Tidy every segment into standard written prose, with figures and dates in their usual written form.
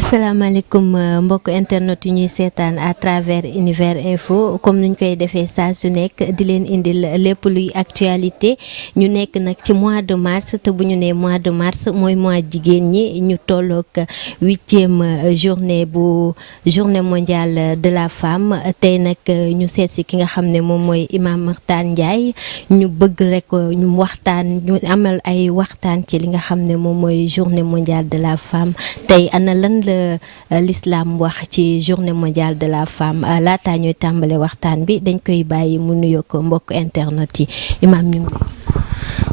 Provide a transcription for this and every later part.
asalaamaaleykum mbokk internet yu ñuy seetaan à travers Univers Info comme nuñ koy defee saa su nekk di leen indil lépp luy actualité ñu nekk nag ci mois de mars te bu ñu nee mois de mars mooy mois jigéen ñi ñu tolloog 8e journée mondiale de la femme tey nag ñu seet si ki nga xam ne moom mooy Imam Makhtar Ndiaye ñu bëgg rek ñu waxtaan ñu amal ay waxtaan ci li nga xam ne moom mooy journée mondiale de la femme tey ana lan la l'islam wax ci journée mondiale de la femme laataa ñuy tàmbale waxtaan bi dañ koy bàyyi mu nuyoo ko mbokk internet yi Imam ñu ngi.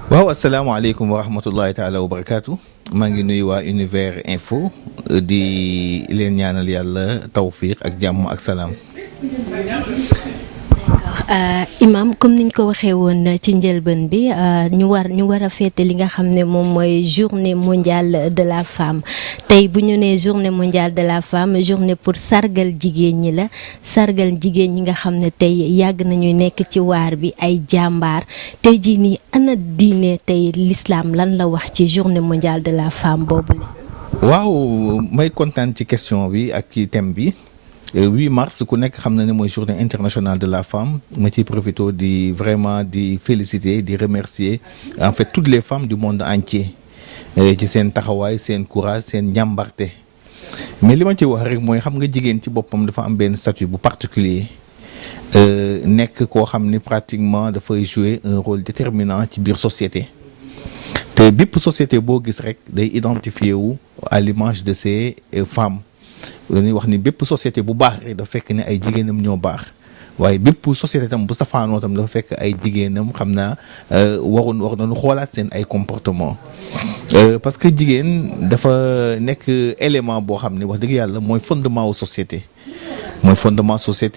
waaw asalaamaaleykum wa rahmatullahi taala wa barakaatu maa ngi nuyu waa Univers Info di leen ñaanal yàlla tawfiq ak jàmm ak salaam. Imam comme niñ ko waxee woon ci njëlbeen bi ñu war a féete li nga xam ne moom mooy journée mondiale de la femme tey bu ñu nee journée mondiale de la femme journée pour sargal jigéen ñi la sargal jigéen ñi nga xam ne tey yàgg nañuy nekk ci waar bi ay jàmbaar tey jii nii ana diine tey l'islam lan la wax ci journée mondiale de la femme boobu la. waaw may kontaan ci question bi ak ci thème bi. 8 mars ku nekk xam na ne mooy journée internationale de la femme ma ciy profité di vraiment di féliciter di remercier en fait toutes les femmes du monde entier ci seen taxawaay seen courage seen njàmbarte mais li ma ci wax rek mooy xam nga jigéen ci boppam dafa am benn statut bu particulier nekk koo xam ni pratiquement dafay jouer un rôle déterminant ci biir société te bépp société boo gis rek day identifier wu à l'image de ces femmes. dañuy wax ni bépp société bu baax rek dafa fekk ne ay jigéenam ñoo baax waaye bépp société tam bu safaanoo tam dafa fekk ay jigéenam xam naa war nañu xoolaat seen ay comportement parce que jigéen dafa nekk élément boo xam ne wax dëgg yàlla mooy fondement wu société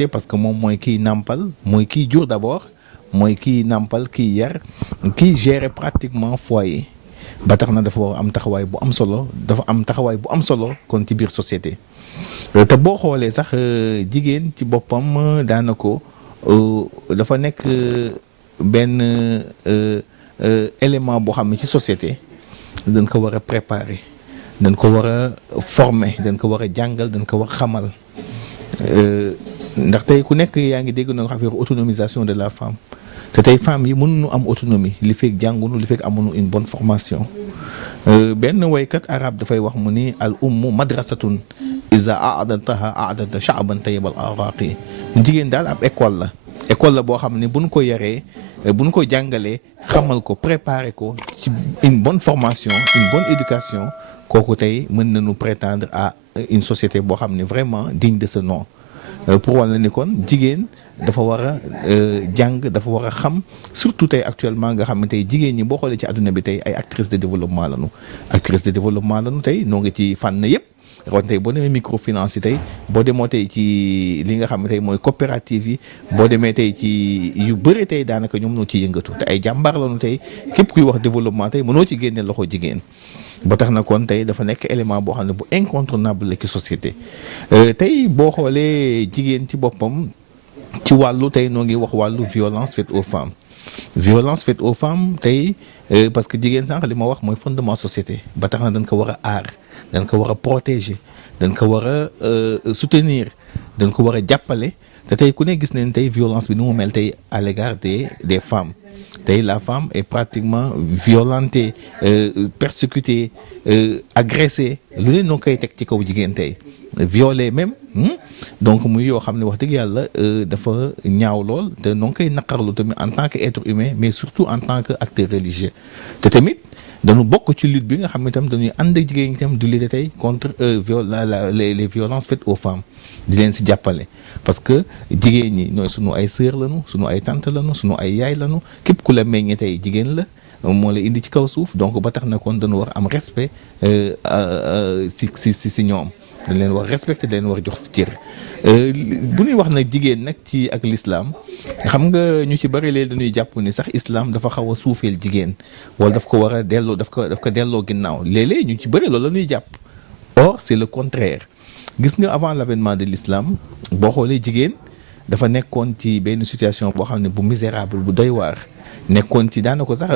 parce que moom mooy kiy nàmpal mooy kiy jur d'abord mooy kiy nàmpal kiy yar kiy gérer pratiquement foyer ba tax na dafa war am taxawaay bu am solo kon ci biir société te boo xoolee sax jigéen ci boppam daanako dafa nekk benn élément boo xam ne ci société dañ ko war a préparer dañ ko war a former dañ ko war a jàngal dañ ko war a xamal ndax tey ku nekk yaa ngi dégg na nga affaire autonomisation de la femme te tey femmes yi mënuñu am autonomie li fekk jàngunu li fekk amuñu une bonne formation benn waykat arabe dafay wax mu ni al ummu madrasatun iza aadataha aadata sha'ban tayyibal araqi jigéen daal ab école la boo xam ne bu ñu ko yaree bu ñu ko jàngalee xamal ko préparer ko ci une bonne formation une bonne éducation kooku tey mën nañu prétendre à une société boo xam ne vraiment digne de ce nom pour wàll ni kon jigéen dafa war a jàng dafa war a xam surtout tey actuellement nga xam ne tey jigéen ñi boo xoolee ci àdduna bi tey ay actrices de développement lañu tey noo ngi ci fànn yëpp rawat tey boo demee microfinance yi tey boo demoo tey ci li nga xam ne tey mooy coopérative yi boo demee tey ci yu bëri tey daanaka ñoom ñoo ciy yëngatu te ay jàmbaar lañu tey képp kuy wax développement tey mënoo ci génne loxo jigéen ba tax na kon tey dafa nekk élément boo xam ne bu incontournable la ci société tey boo xoolee jigéen ci boppam ci wàllu tey noo ngi wax wàllu violence faite aux femmes tey parce que jigéen sànq li ma wax mooy fondement société ba tax na dañ ko war a aar dañ ko war a protéger dañ ko war a soutenir dañ ko war a jàppale te tey ku ne gis nañ tey violence bi ni mu mel tey à l'égard des femmes tey la femme est pratiquement violentée persécutée agressée lu leen noo koy teg ci kaw jigéen tey violée même donc muy yoo xam ne wax dëgg yàlla dafa ñaaw lool te noo ngi koy naqarlu tamit en tant que être humain mais surtout en tant que acteur religieux te tamit dañu bokk ci lutte bi nga xam ne tam dañuy ànd ak jigéen ñi tam di lutter tey contre les violences faites aux femmes di leen si jàppale parce que jigéen ñi ñooy sunu ay sœur lañu sunu ay tante lañu sunu ay yaay lañu képp ku la meññee tey jigéen la moo la indi ci kaw suuf donc ba tax na kon dañu war am respect si ñoom dañ leen war respecter dañ leen war jox si cër bu ñuy wax nag jigéen nag ci ak l'islam xam nga ñu ci bëri léegi dañuy jàpp ni sax islam dafa xaw a suufeel jigéen wala daf ko war a delloo daf ko delloo ginnaaw léeg-léeg ñu ci bëri loolu la ñuy jàpp or c'est le contraire gis nga avant l'avènement de l'islam boo xoolee jigéen dafa nekkoon ci benn situation boo xam ne bu misérable bu doy waar nekkoon ci daanaka sax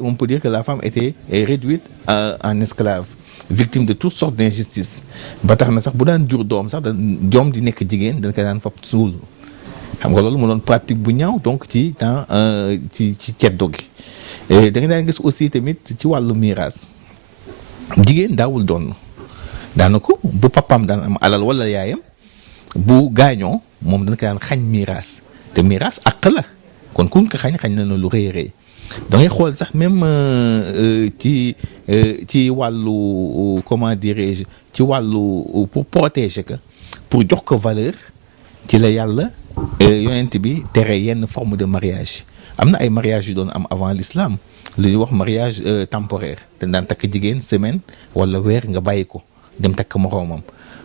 on peut dire que la femme était réduite en esclave victime de toutes sortes d'injustices ba tax na sax bu daan jur doom sax doom di nekk jigéen dañ ko daan fab suul xam nga loolu mu doon pratique bu ñaaw donc ci temps ci ceddo gi. da nga daan gis aussi tamit ci wàllu miraas jigéen daawul doon daanaka bu papaam daan am alal wala yaayam bu gaañoo moom dañ ko daan xañ miraas te miraas àq la kon ku ko xañ na lu rëy a rëy da ngay xool sax même ci wàllu comment dirais-je ci wàllu pour protéger ko pour jox ko valeur ci la yàlla yonent bi tere yenn forme de mariage. am na ay mariage yu doon am avant l'islam lu ñuy wax mariage temporaire te daan takk jigéen semaine wala weer nga bàyyi ko dem takk moroomam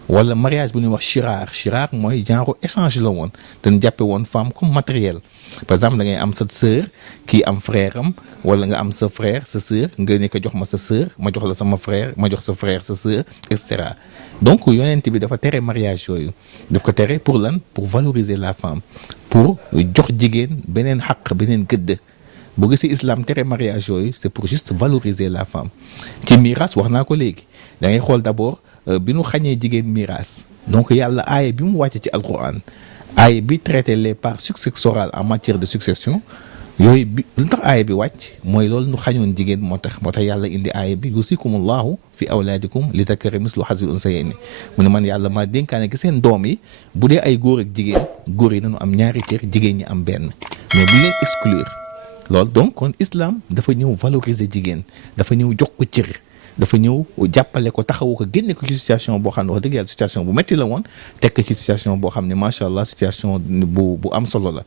wala mariage bu ñuy wax chiraar mooy genre échange la woon dañ jàppe woon femme comme matériel. par exemple da ngay am sa sœur kii am frère am wala nga am sa frère sa sœur nga ne ko jox ma sa sœur ma jox la sama frère ma jox sa frère sa sœur et cetera donc yonent bi dafa tere mariage yooyu daf ko tere pour lan pour valoriser la femme pour jox jigéen beneen xaq beneen gëdd boo gisee islam tere mariage yooyu c'est pour juste valoriser la femme. ci miraas wax naa ko léegi da ngay xool d'abord bi nu xañee jigéen miraas donc yàlla aaya bi mu wàcce ci alquran aaya bi traité les parts successorales en matière de succession yooyu bi lu tax aaya bi wàcc mooy loolu nu xañoon jigéen moo tax yàlla indi aaya bi yusikumullahu fi awlaadikum li zakari mislu hazil unsayayni mu ne man yàlla maa dénkaane ki seen doom yi bu dee ay góor ak jigéen góor yi nañu am ñaari cër jigéen ñi am benn mais bu leen exclure loolu donc kon islam dafa ñëw valoriser jigéen dafa ñëw jox ko cër dafa ñëw jàppale ko taxawu ko génne ko ci situation boo xam ne wax dëgg yàlla situation bu métti la woon tekk ci situation boo xam ne macha allah situation bu am solo la.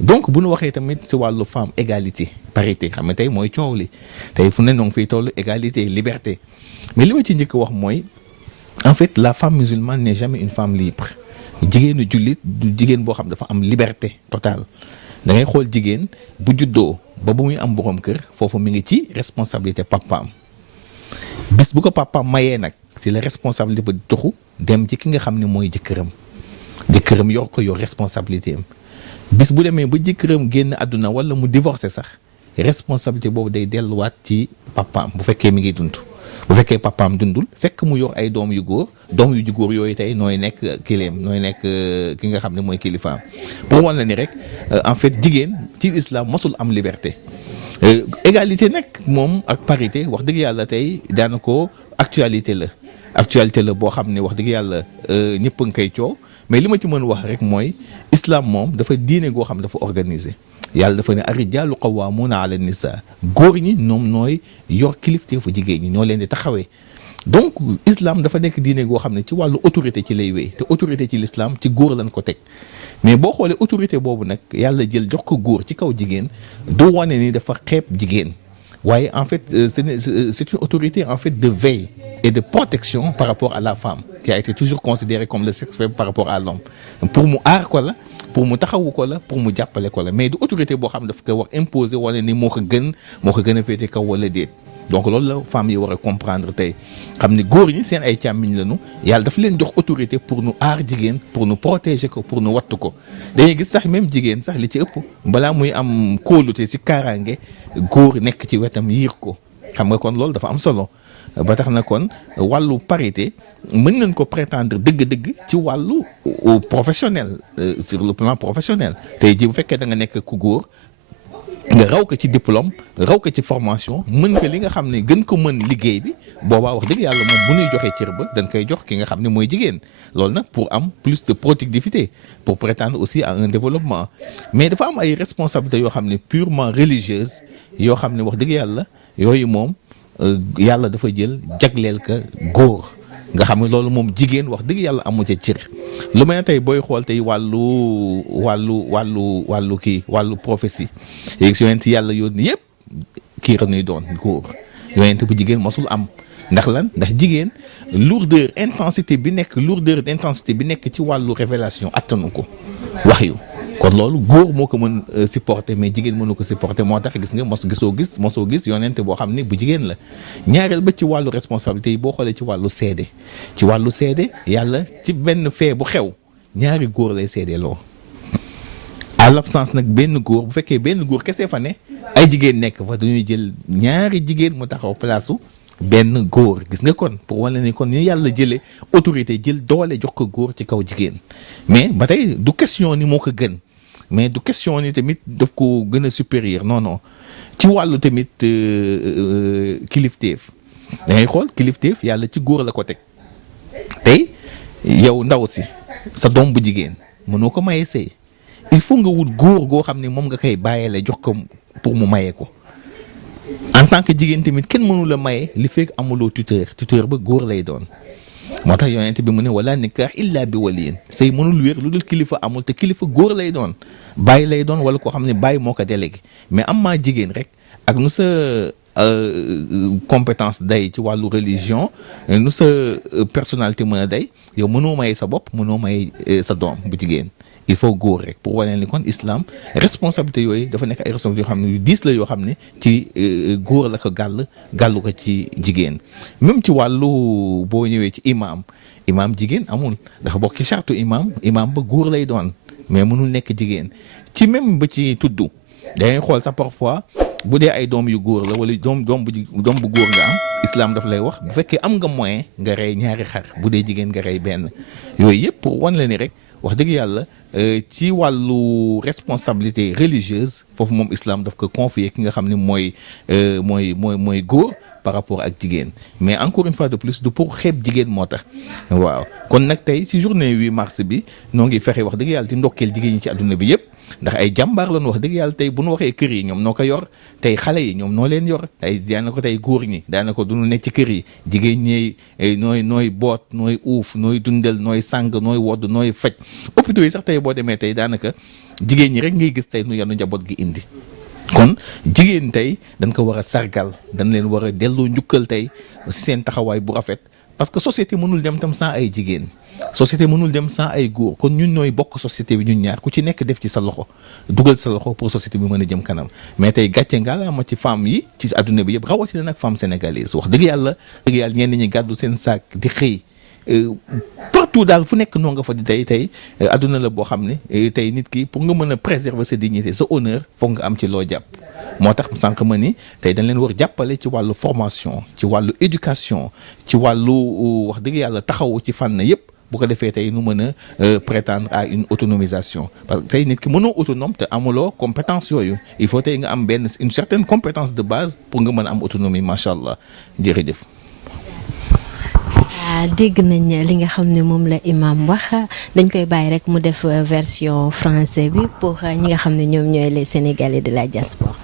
donc bu nu waxee tamit si wàllu femme égalité parité xam ne tey mooy coow li tey fu ne ñoo ngi fiy toll égalité liberté mais li ma ci njëkk wax mooy en fait la femme musulmane n'est jamais une femme libre jigéenu jullit du jigéen boo xam dafa am liberté totale. da ngay xool jigéen bu juddoo ba muy am borom kër foofu mi ngi ci responsabilité papaam bis bu ko papaam mayee nag ci la responsabilité ba toxu dem ci ki nga xam ne mooy jëkkëram yor ko yor responsabilité am bis bu demee ba jëkkëram génn àdduna wala mu divorcé sax responsabilité boobu day delluwaat ci papaam bu fekkee mi ngi dund. bu fekkee papaam dundul fekk mu yor ay doom yu góor yooyu tey nooy nekk kileem nooy nekk ki nga xam ne mooy kilifaam pour wan la ni rek en fait jigéen ci islam mosul am liberté. égalité nag moom ak parité wax dëgg yàlla tey daanaka actualité la boo xam ne wax dëgg yàlla ñëpp a ngi koy coow mais li ma ci mën wax rek mooy islam moom dafa diine goo xam dafa organisé. yàlla dafa ne ar-rijaalu qawwaamuuna ala nisaa góor ñi ñoom nooy yor kilifteefu jigéen ñi ñoo leen di taxawee donc islam dafa nekk diine goo xam ne ci wàllu autorité ci lay wéy te autorité ci l'islam ci góor lañ ko teg mais boo xoolee autorité boobu nag yàlla jël jox ko góor ci kaw jigéen du wane ni dafa xeeb jigéen waaye en fait c'est une autorité en fait de veille et de protection par rapport à la femme qui a été toujours considérée comme le sexe faible par rapport à l'homme pour mu aar ko la pour mu taxawu ko la pour mu jàppale ko la mais du autorité boo xam ne daf ko wax imposer wala ni moo ko gën a féete kaw wala déet donc loolu la femmes yi war a comprendre tey xam ne góor ñi seen ay càmmiñ lañu yàlla dafa leen jox autorité pour nu aar jigéen pour nu protéger ko pour nu wattu ko dañuy gis sax même jigéen sax li ci ëpp balaa muy am kóolute ci kaaraange góor nekk ci wetam yiir ko xam nga kon loolu dafa am solo ba tax na kon wàllu parité mën nañ ko prétendre dëgg-dëgg ci wàllu professionnel sur le plan professionnel tey ji bu fekkee da nga nekk ku góor nga raw ko ci diplôme raw ko ci formation mën nga li nga xam ne gën ko mën liggéey bi boobaa wax dëgg yàlla moom bu ñuy joxee cër ba dañ koy jox ki nga xam ne mooy jigéen loolu nag pour am plus de productivité pour prétendre aussi à un développement mais dafa am ay responsabilités yoo xam ne purement religieuses yoo xam ne wax dëgg yàlla yooyu moom yàlla dafa jël jagleel ka góor nga xam ne loolu moom jigéen wax dëgg yàlla amu ca cër lu mel ne tey booy xool tey wàllu prophétie yéegi yonent yàlla yónni yëpp kii la ñuy doon góor yonent bu jigéen mosul am ndax lan ndax jigéen lourdeur d'intensité bi nekk ci wàllu révélation attanu ko wax yu kon loolu góor moo ko mën supporter mais jigéen mënu ko supporter moo tax gis nga mosoo gis yonent boo xam ne bu jigéen la ñaareel ba ci wàllu responsabilité yi boo xoolee ci wàllu seede yàlla ci benn fee bu xew ñaari góor lay seede loo à l'absence nag benn góor bu fekkee benn góor kese fa ne ay jigéen nekk fa dañuy jël ñaari jigéen mu taxaw place benn góor gis nga kon pour wane ni kon ni yàlla jëlee autorité jël doole jox ko góor ci kaw jigéen mais ba tey du question ni moo ko gën mais du question ni tamit daf ko gën a supérieur non non ci wàllu tamit kilifteef da ngay xool kilifteef yàlla ci góor la ko teg tey yow ndaw si sa doom bu jigéen mënoo ko maye sëy il faut nga wut góor goo xam ne moom nga koy bàyyele jox ko pour mu maye ko en tant que jigéen tamit kenn mënu la maye li fekk amuloo tuteur ba góor lay doon moo tax yonent bi mu ne wala nikah illa bi waliyin sëy mënul wér lu dul kilifa amul te kilifa góor lay doon bàyyi lay doon wala koo xam ne bàyyi moo ko délégué mais am maa jigéen rek ak nu sa compétence day ci wàllu religion nu sa personnalité mën a day yow mënoo maye sa bopp mënoo maye sa doom bu jigéen il faut góor rek pour wane ni kon islam responsabilité yooyu dafa nekk ay responsabilité yoo xam ne yu diis la yoo xam ne ci góor la ko gàllu ko ci jigéen même ci wàllu boo ñëwee ci imam jigéen amul dafa bokk ci charte imam ba góor lay doon mais mënul nekk jigéen ci même ba ci tuddu dangay xool sax parfois bu dee ay doom yu góor la wala doom bu góor nga am islam daf lay wax bu fekkee am nga moyen nga rey ñaari xar bu dee jigéen nga rey benn yooyu yëpp pour wan la ni rek wax dëgg yàlla ci wàllu responsabilité religieuse foofu moom islam daf ko confier ki nga xam ne mooy góor par rapport ak jigéen mais encore une fois de plus du pour xeeb jigéen moo tax waaw kon nag tey ci journée 8 mars bi noo ngi fexe wax dëgg yàlla di ndokkeel jigéen ñi ci àdduna bi yëpp ndax ay jàmbaar lañu wax dëgg yàlla tey bu nu waxee kër yi ñoom noo ko yor tey xale yi ñoom noo leen yor tey daanaka tey góor ñi daanaka du ñu nekk ci kër yi jigéen ñi nooy boot nooy uuf nooy dundal nooy sàng nooy wodd nooy faj hôpitaux yi sax tey boo demee tey daanaka jigéen ñi rek ngay gis tey nu yanu njaboot gi indi kon jigéen tey dañ ko war a sargal dañ leen war a delloo njukkal tey si seen taxawaay bu rafet parce que société mënul dem tam sans ay jigéen société mënul dem sans ay góor kon ñun ñooy bokk société bi ñun ñaar ku ci nekk def ci sa loxo dugal sa loxo pour société bi mën a jëm kanam mais tey gàcce ngalaama ci femme yi ci àdduna bi yëpp rawatina nag femme sénégalaise wax dëgg yàlla ñenn ñi gàddu seen saak di xëy partout daal fu nekk noo nga fa di tey àdduna la boo xam ne tey nit ki pour nga mën a préserver sa dignité sa honneur foog nga am ci loo jàpp moo tax sànq ma ni tey dañ leen war jàppale ci wàllu formation ci wàllu éducation ci wàllu wax dëgg yàlla taxawu ci fànn yëpp bu ko defee tey nu mën a prétendre à une autonomisation parce que tey nit ki mënoo autonome te amuloo compétence yooyu il faut tey nga am une certaine compétence de base pour nga mën a am autonomie macha allah jërëjëf. dégg nañ li nga xam ne moom la imam wax dañ koy bàyyi rek mu def version français bi pour ñi nga xam ne ñoom ñooy les Sénégalais de la diaspora.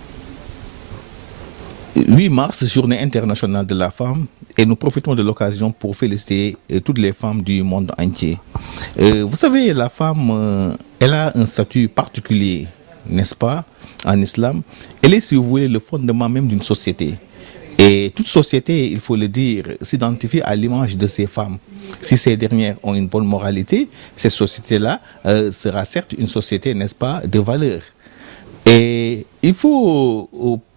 8 mars, journée internationale de la femme, et nous profitons de l'occasion pour féliciter toutes les femmes du monde entier. Vous savez, la femme, elle a un statut particulier, n'est-ce pas, en islam. Elle est, si vous voulez, le fondement même d'une société. Et toute société, il faut le dire, s'identifie à l'image de ces femmes. Si ces dernières ont une bonne moralité, cette société-là sera certes une société, n'est-ce pas, de valeur. Et il faut,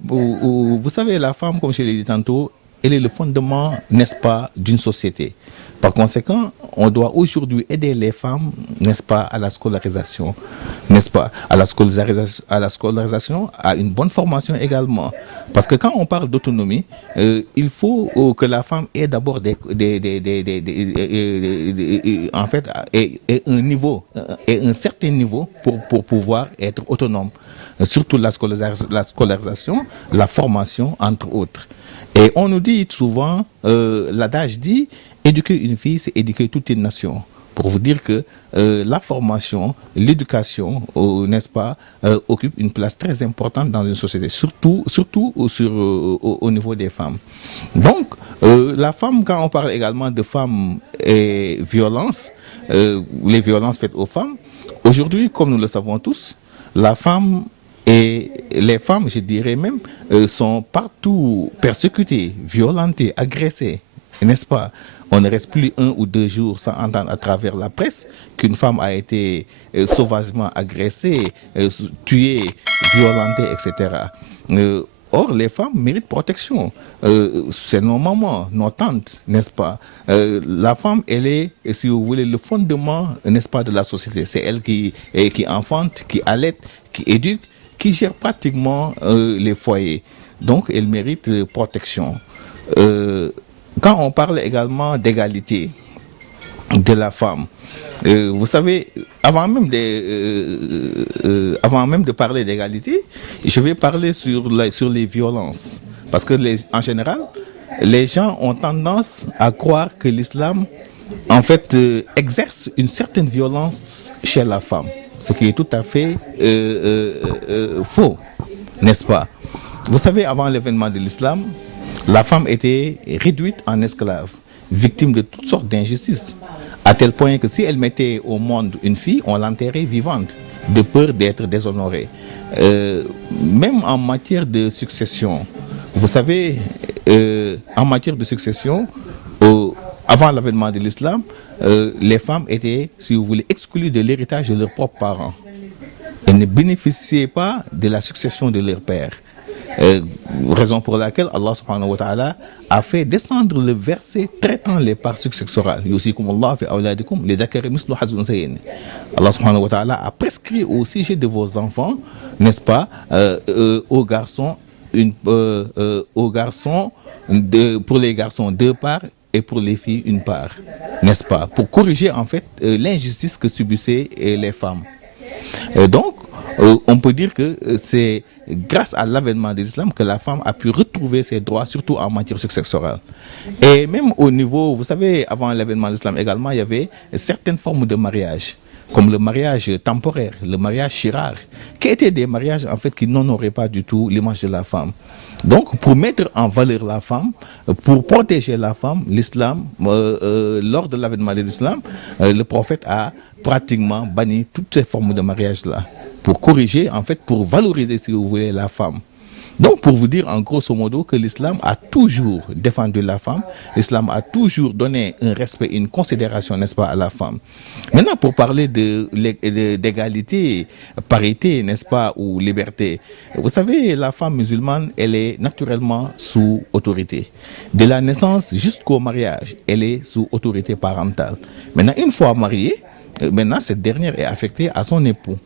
vous savez, la femme, comme je l'ai dit tantôt, elle est le fondement, n'est-ce pas, d'une société. Par conséquent, on doit aujourd'hui aider les femmes, n'est-ce pas, à la scolarisation, n'est-ce pas, à la scolarisation, à une bonne formation également. Parce que quand on parle d'autonomie, il faut que la femme ait d'abord en fait, un certain niveau pour pouvoir être autonome. Surtout la scolarisation, la formation, entre autres. Et on nous dit souvent, l'adage dit, éduquer une fille, c'est éduquer toute une nation. Pour vous dire que la formation, l'éducation, n'est-ce pas, occupe une place très importante dans une société, surtout au niveau des femmes. Donc, la femme, quand on parle également de femmes et violences, les violences faites aux femmes, aujourd'hui, comme nous le savons tous, la femme et les femmes, je dirais même, sont partout persécutées, violentées, agressées, n'est-ce pas? On ne reste plus 1 ou 2 jours sans entendre à travers la presse qu'une femme a été sauvagement agressée, tuée, violentée, etc. Or, les femmes méritent protection. C'est nos mamans, nos tantes, n'est-ce pas? La femme, elle est, si vous voulez, le fondement, n'est-ce pas, de la société. C'est elle qui enfante, qui allaite, qui éduque, qui gère pratiquement les foyers. Donc, elle mérite protection. Quand on parle également d'égalité de la femme, vous savez, avant même de parler d'égalité, je vais parler sur les violences. Parce que en général, les gens ont tendance à croire que l'islam, en fait, exerce une certaine violence chez la femme. Ce qui est tout à fait faux, n'est-ce pas? Vous savez, avant l'avènement de l'islam, la femme était réduite en esclave, victime de toutes sortes d'injustices, à tel point que si elle mettait au monde une fille, on l'enterrait vivante, de peur d'être déshonorée. Même en matière de succession, vous savez, en matière de succession, avant l'avènement de l'islam, les femmes étaient, si vous voulez, exclues de l'héritage de leurs propres parents. Elles ne bénéficiaient pas de la succession de leur père. Raison pour laquelle Allah subhanahu wa ta'ala a fait descendre le verset traitant les parts successorales. Allah subhanahu wa ta'ala a prescrit au sujet de vos enfants, n'est-ce pas, aux garçons, pour les garçons 2 parts et pour les filles 1 part, n'est-ce pas, pour corriger en fait l'injustice que subissaient les femmes. Donc, on peut dire que c'est grâce à l'avènement de l'islam que la femme a pu retrouver ses droits, surtout en matière successorale. Et même au niveau, vous savez, avant l'avènement de l'islam également, il y avait certaines formes de mariage, comme le mariage temporaire, le mariage shirar, qui étaient des mariages en fait qui n'honoraient pas du tout l'image de la femme. Donc, pour mettre en valeur la femme, pour protéger la femme, l'islam, lors de l'avènement de l'islam, le prophète a pratiquement banni toutes ces formes de mariage-là, pour corriger, en fait, pour valoriser, si vous voulez, la femme. Donc, pour vous dire en grosso modo que l'islam a toujours défendu la femme, l'islam a toujours donné un respect, une considération, n'est-ce pas, à la femme. Maintenant, pour parler d'égalité, parité, n'est-ce pas, ou liberté, vous savez, la femme musulmane, elle est naturellement sous autorité. De la naissance jusqu'au mariage, elle est sous autorité parentale. Maintenant, une fois mariée, maintenant, cette dernière est affectée à son époux.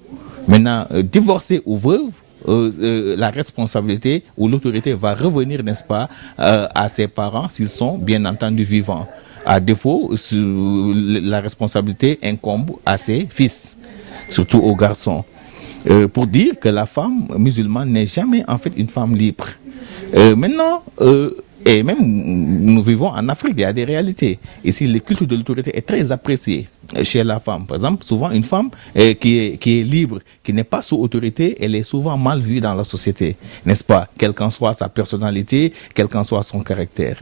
Maintenant, divorcée ou veuve, la responsabilité ou l'autorité va revenir, n'est-ce pas, à ses parents s'ils sont bien entendu vivants. À défaut, la responsabilité incombe à ses fils, surtout aux garçons. Pour dire que la femme musulmane n'est jamais en fait une femme libre. Maintenant, et même nous vivons en Afrique, il y a des réalités. Ici, le culte de l'autorité est très apprécié chez la femme. Par exemple, souvent une femme qui est libre, qui n'est pas sous autorité, elle est souvent mal vue dans la société, n'est-ce pas? Quelle qu'en soit sa personnalité, quel qu'en soit son caractère.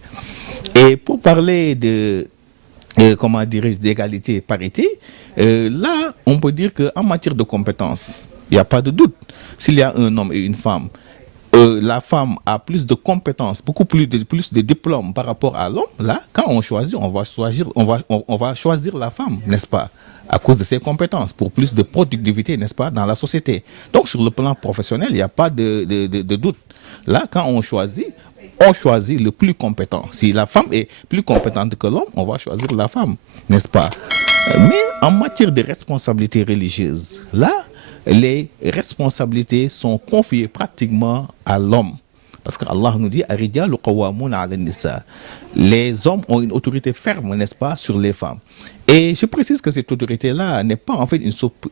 Et pour parler de comment dirais-je, d'égalité, parité, là, on peut dire qu'en matière de compétences, il n'y a pas de doute. S'il y a un homme et une femme, la femme a plus de compétences, beaucoup plus de diplômes par rapport à l'homme. Là, quand on choisit, on va choisir la femme, n'est-ce pas, à cause de ses compétences, pour plus de productivité, n'est-ce pas, dans la société. Donc, sur le plan professionnel, il n'y a pas de doute. Là, quand on choisit le plus compétent. Si la femme est plus compétente que l'homme, on va choisir la femme, n'est-ce pas? Mais en matière de responsabilité religieuse, là, les responsabilités sont confiées pratiquement à l'homme. Parce que Allah nous dit, les hommes ont une autorité ferme, n'est-ce pas, sur les femmes. Et je précise que cette autorité-là n'est pas en fait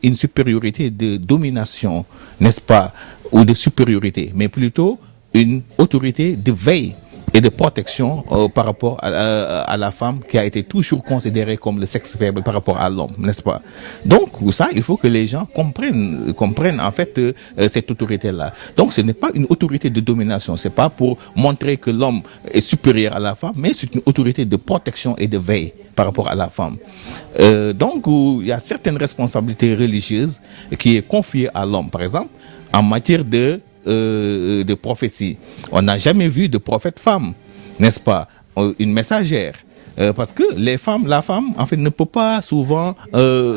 une supériorité de domination, n'est-ce pas, ou de supériorité, mais plutôt une autorité de veille et de protection par rapport à la femme qui a été toujours considérée comme le sexe faible par rapport à l'homme, n'est-ce pas? Donc, ça, il faut que les gens comprennent en fait cette autorité-là. Donc, ce n'est pas une autorité de domination, c'est pas pour montrer que l'homme est supérieur à la femme, mais c'est une autorité de protection et de veille par rapport à la femme. Donc, il y a certaines responsabilités religieuses qui est confiée à l'homme. Par exemple, en matière de prophétie. On n'a jamais vu de prophète femme, n'est-ce pas? Une messagère. parce que la femme, en fait, ne peut pas souvent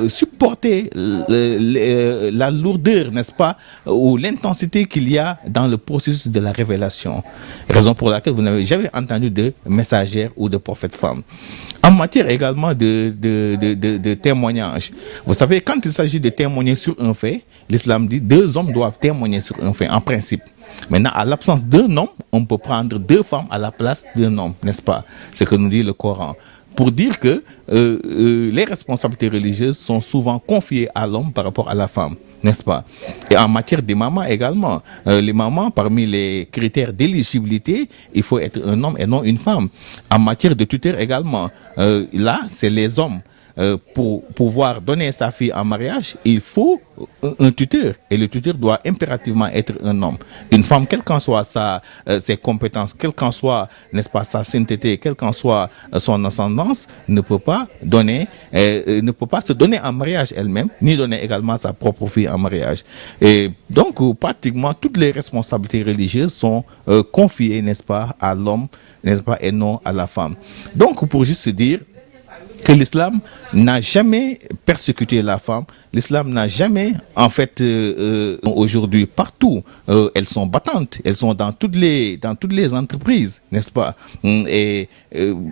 supporter la lourdeur, n'est-ce pas, ou l'intensité qu'il y a dans le processus de la révélation. Raison pour laquelle vous n'avez jamais entendu de messagère ou de prophète femme. En matière également de témoignage, vous savez, quand il s'agit de témoigner sur un fait, l'islam dit 2 hommes doivent témoigner sur un fait, en principe. Maintenant, à l'absence d'un homme, on peut prendre 2 femmes à la place d'un homme, n'est-ce pas? C'est ce que nous dit le Coran. Pour dire que les responsabilités religieuses sont souvent confiées à l'homme par rapport à la femme, n'est-ce pas? Et en matière des mamans également, les mamans, parmi les critères d'éligibilité, il faut être un homme et non une femme. En matière de tuteur également, là, c'est les hommes. Pour pouvoir donner sa fille en mariage, il faut un tuteur. Et le tuteur doit impérativement être un homme. Une femme, quelles qu'en soient ses compétences, quelle qu'en soit, n'est-ce pas, sa sainteté, quelle qu'en soit son ascendance, ne peut pas se donner en mariage elle-même, ni donner également sa propre fille en mariage. Et donc, pratiquement, toutes les responsabilités religieuses sont confiées, n'est-ce pas, à l'homme, n'est-ce pas, et non à la femme. Donc, pour juste se dire que l'islam n'a jamais persécuté la femme, l'islam n'a jamais, en fait, aujourd'hui, partout, elles sont battantes, elles sont dans toutes les entreprises, n'est-ce pas? Et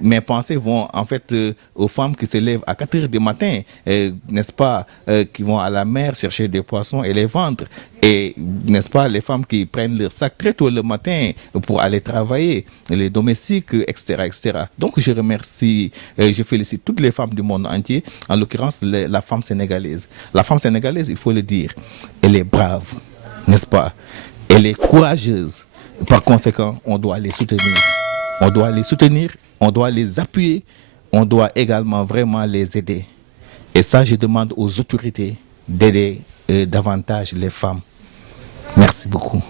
mes pensées vont, en fait, aux femmes qui se lèvent à 4 heures du matin, n'est-ce pas, qui vont à la mer chercher des poissons et les vendre. Et, n'est-ce pas, les femmes qui prennent leur sac très tôt le matin pour aller travailler, les domestiques, etc., etc. Donc, je remercie, je félicite toutes les femmes du monde entier, en l'occurrence la femme sénégalaise. La femme sénégalaise, il faut le dire, elle est brave, n'est-ce pas? Elle est courageuse. Par conséquent, on doit les soutenir. On doit les soutenir, on doit les appuyer, on doit également vraiment les aider. Et ça, je demande aux autorités d'aider davantage les femmes. Merci beaucoup.